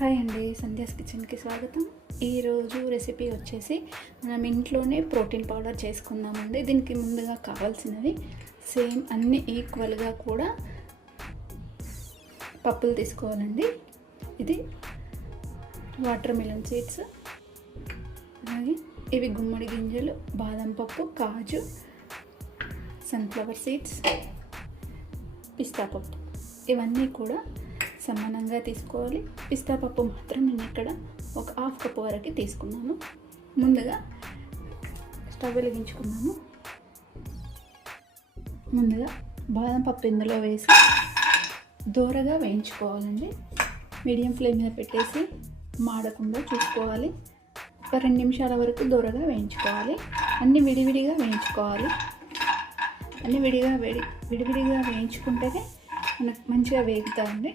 Hi అండి, సంధ్యాస్ కిచెన్కి స్వాగతం. ఈరోజు రెసిపీ వచ్చేసి మనం ఇంట్లోనే ప్రోటీన్ పౌడర్ చేసుకుందామండి. దీనికి ముందుగా కావాల్సినవి సేమ్ అన్ని ఈక్వల్గా కూడా పప్పులు తీసుకోవాలండి. ఇది వాటర్ మిలన్ సీడ్స్, అలాగే ఇవి గుమ్మడి గింజలు, బాదం పప్పు, కాజు, సన్ఫ్లవర్ సీడ్స్, పిస్తా పప్పు. ఇవన్నీ కూడా సమానంగా తీసుకోవాలి. పిస్తా పప్పు మాత్రం నేను ఇక్కడ ఒక హాఫ్ కప్ వరకు తీసుకున్నాను. ముందుగా స్టవ్ వెలిగించుకున్నాము. ముందుగా బాదం పప్పు ఇందులో వేసి దోరగా వేయించుకోవాలండి. మీడియం ఫ్లేమ్ మీద పెట్టేసి మాడకుండా చూసుకోవాలి. ఒక 2 నిమిషాల వరకు దోరగా వేయించుకోవాలి. అన్నీ విడివిడిగా వేయించుకోవాలి. అన్నీ విడివిడిగా వేయించుకుంటేనే మనకు మంచిగా వేగుతాయండి.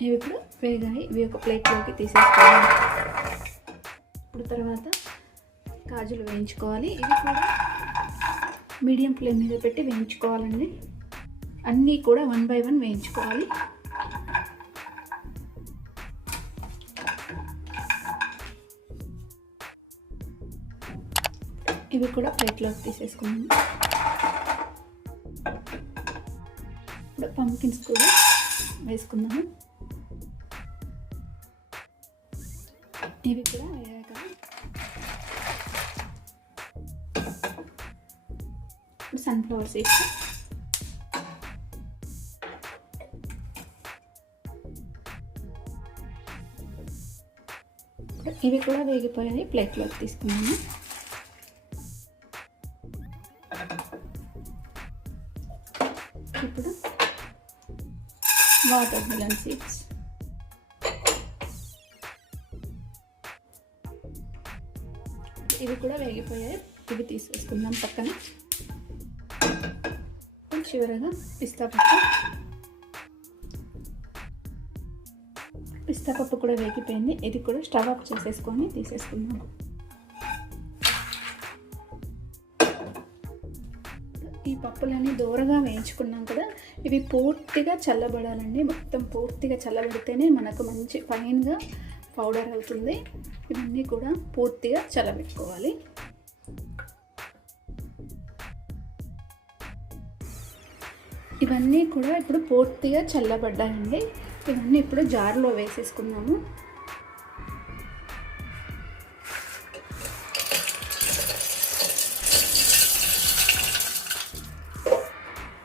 ఇవి ఇప్పుడు వేగాయి. ఇవి ఒక ప్లేట్లోకి తీసేసుకోవాలి. ఇప్పుడు తర్వాత కాజులు వేయించుకోవాలి. ఇవి కూడా మీడియం ఫ్లేమ్ మీద పెట్టి వేయించుకోవాలండి. అన్నీ కూడా 1 by 1 వేయించుకోవాలి. ఇవి కూడా ప్లేట్లోకి తీసేసుకున్నాము. ఇప్పుడు పంకిన్స్ కూడా వేసుకున్నాము. ఇవి కూడా వేయాక ఇప్పుడు సన్ఫ్లవర్ సీడ్స్, ఇవి కూడా వేగిపోయాయి. ప్లేట్లోకి తీసుకున్నాము. ఇప్పుడు వాటర్ మిలన్ సీడ్స్, ఇవి కూడా వేగిపోయాయి. ఇవి తీసేసుకుందాం పక్కన. చివరగా పిస్తా పప్పు కూడా వేగిపోయింది. ఇది కూడా స్టవ్ ఆఫ్ చేసేసుకొని తీసేసుకుందాం. ఈ పప్పులన్నీ దూరగా వేయించుకున్నాం కదా, ఇవి పూర్తిగా చల్లబడాలండి. మొత్తం పూర్తిగా చల్లబడితేనే మనకు మంచి ఫైన్గా పౌడర్ అవుతుంది. ఇవన్నీ కూడా పూర్తిగా చల్లబెట్టుకోవాలి. ఇవన్నీ కూడా ఇప్పుడు పూర్తిగా చల్లబడ్డాయండి. ఇవన్నీ ఇప్పుడు జార్లో వేసేసుకుందాము.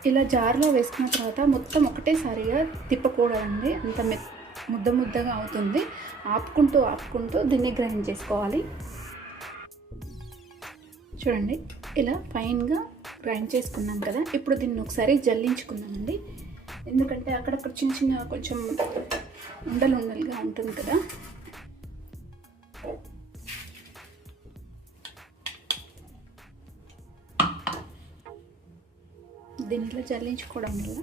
ఇలా జార్లో వేసుకున్న తర్వాత మొత్తం ఒకటేసారిగా తిప్పకూడదండి. అంత ముద్దగా అవుతుంది. ఆపుకుంటూ దీన్ని గ్రైండ్ చేసుకోవాలి. చూడండి, ఇలా ఫైన్గా గ్రైండ్ చేసుకున్నాం కదా. ఇప్పుడు దీన్ని ఒకసారి జల్లించుకున్నామండి. ఎందుకంటే అక్కడక్కడ చిన్న కొంచెం ఉండలుగా ఉంటుంది కదా. దీంట్లో జల్లించుకోవడం వల్ల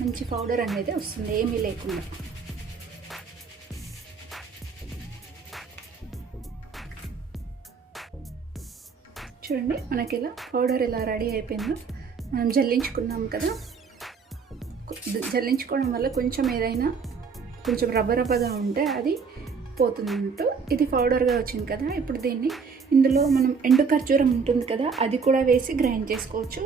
మంచి పౌడర్ అనేది వస్తుంది, ఏమీ లేకుండా. చూడండి, మనకి ఇలా పౌడర్ ఇలా రెడీ అయిపోయిందో. మనం జల్లించుకున్నాం కదా. జల్లించుకోవడం వల్ల కొంచెం ఏదైనా కొంచెం రబ్బగా ఉంటే అది పోతుంది అన్నట్టు. ఇది పౌడర్గా వచ్చింది కదా. ఇప్పుడు దీన్ని ఇందులో మనం ఎండు ఖర్జూరం ఉంటుంది కదా, అది కూడా వేసి గ్రైండ్ చేసుకోవచ్చు.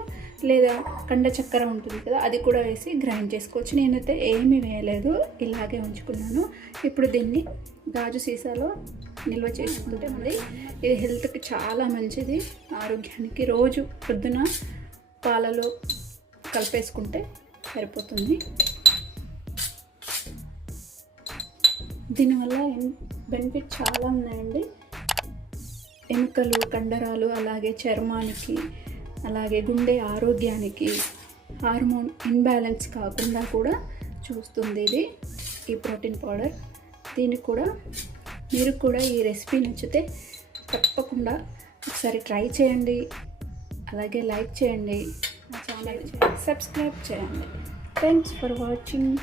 లేదా కండ చక్కెర ఉంటుంది కదా, అది కూడా వేసి గ్రైండ్ చేసుకోవచ్చు. నేనైతే ఏమీ వేయలేదు, ఇలాగే ఉంచుకున్నాను. ఇప్పుడు దీన్ని గాజు సీసాలో నిల్వ చేసుకుంటే ఇది హెల్త్కి చాలా మంచిది, ఆరోగ్యానికి. రోజు పొద్దున పాలలో కలిపేసుకుంటే సరిపోతుంది. దీనివల్ల బెనిఫిట్ చాలా ఉన్నాయండి. ఎముకలు, కండరాలు, అలాగే చర్మానికి, అలాగే గుండె ఆరోగ్యానికి, హార్మోన్ ఇన్బ్యాలెన్స్ కాకుండా కూడా చూస్తుంది ఇది ఈ ప్రోటీన్ పౌడర్. దీనికి కూడా మీరు కూడా ఈ రెసిపీ నచ్చితే తప్పకుండా ఒకసారి ట్రై చేయండి. అలాగే లైక్ చేయండి, నా ఛానల్ సబ్స్క్రైబ్ చేయండి. Thanks for watching.